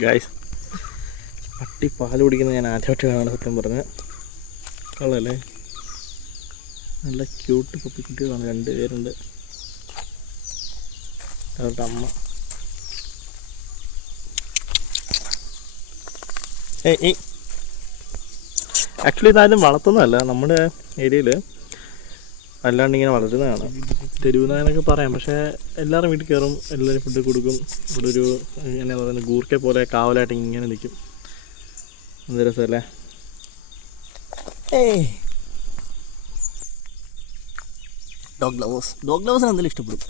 Guys, പട്ടി പാൽ കുടിക്കുന്നത് ഞാൻ ആദ്യമായിട്ട് കാണുന്നത്. സത്യം പറഞ്ഞാൽ കൊള്ളല്ലേ, നല്ല ക്യൂട്ട് പപ്പിക്കുട്ടികളാണ്, 2 പേരുണ്ട്. അവരുടെ അമ്മ. ആക്ച്വലി ഇതാരും വളർത്തുന്നതല്ല, നമ്മുടെ ഏരിയയിൽ അല്ലാണ്ട് ഇങ്ങനെ വളരുന്നതാണ്. തെരുവുനായെന്നൊക്കെ പറയാം, പക്ഷേ എല്ലാവരും വീട്ടിൽ കയറും, എല്ലാവരും ഫുഡ് കൊടുക്കും. ഇവിടെ ഒരു എന്നാ പറയുന്നത്, ഗൂർക്കെ പോലെ കാവലായിട്ട് ഇങ്ങനെ നിൽക്കും. എന്ത് രസമല്ലേ. ഡോഗ് ലവേഴ്സിന് എന്തെങ്കിലും ഇഷ്ടപ്പെടും.